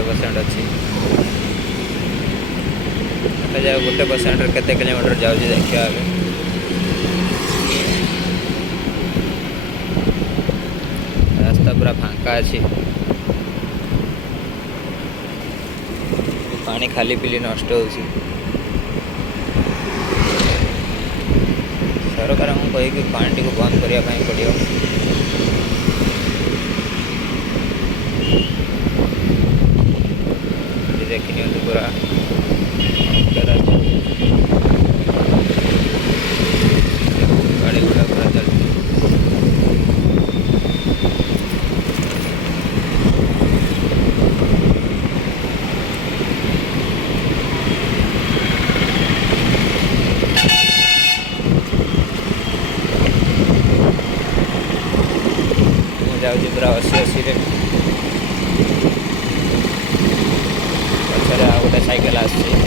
1% अच्छी देखा जाए 1% केते किलोमीटर जाऊँगी देखिए आगे रास्ता पूरा फांका अच्छी पानी खाली पिली नष्ट हो सरकार को कही पानी को बंद करने पड़ो देखनी पूरा गाड़ी घोड़ा पूरा चलती जाऊँगी पूरा 80 रे पछरे आ गोटे साइकेल आस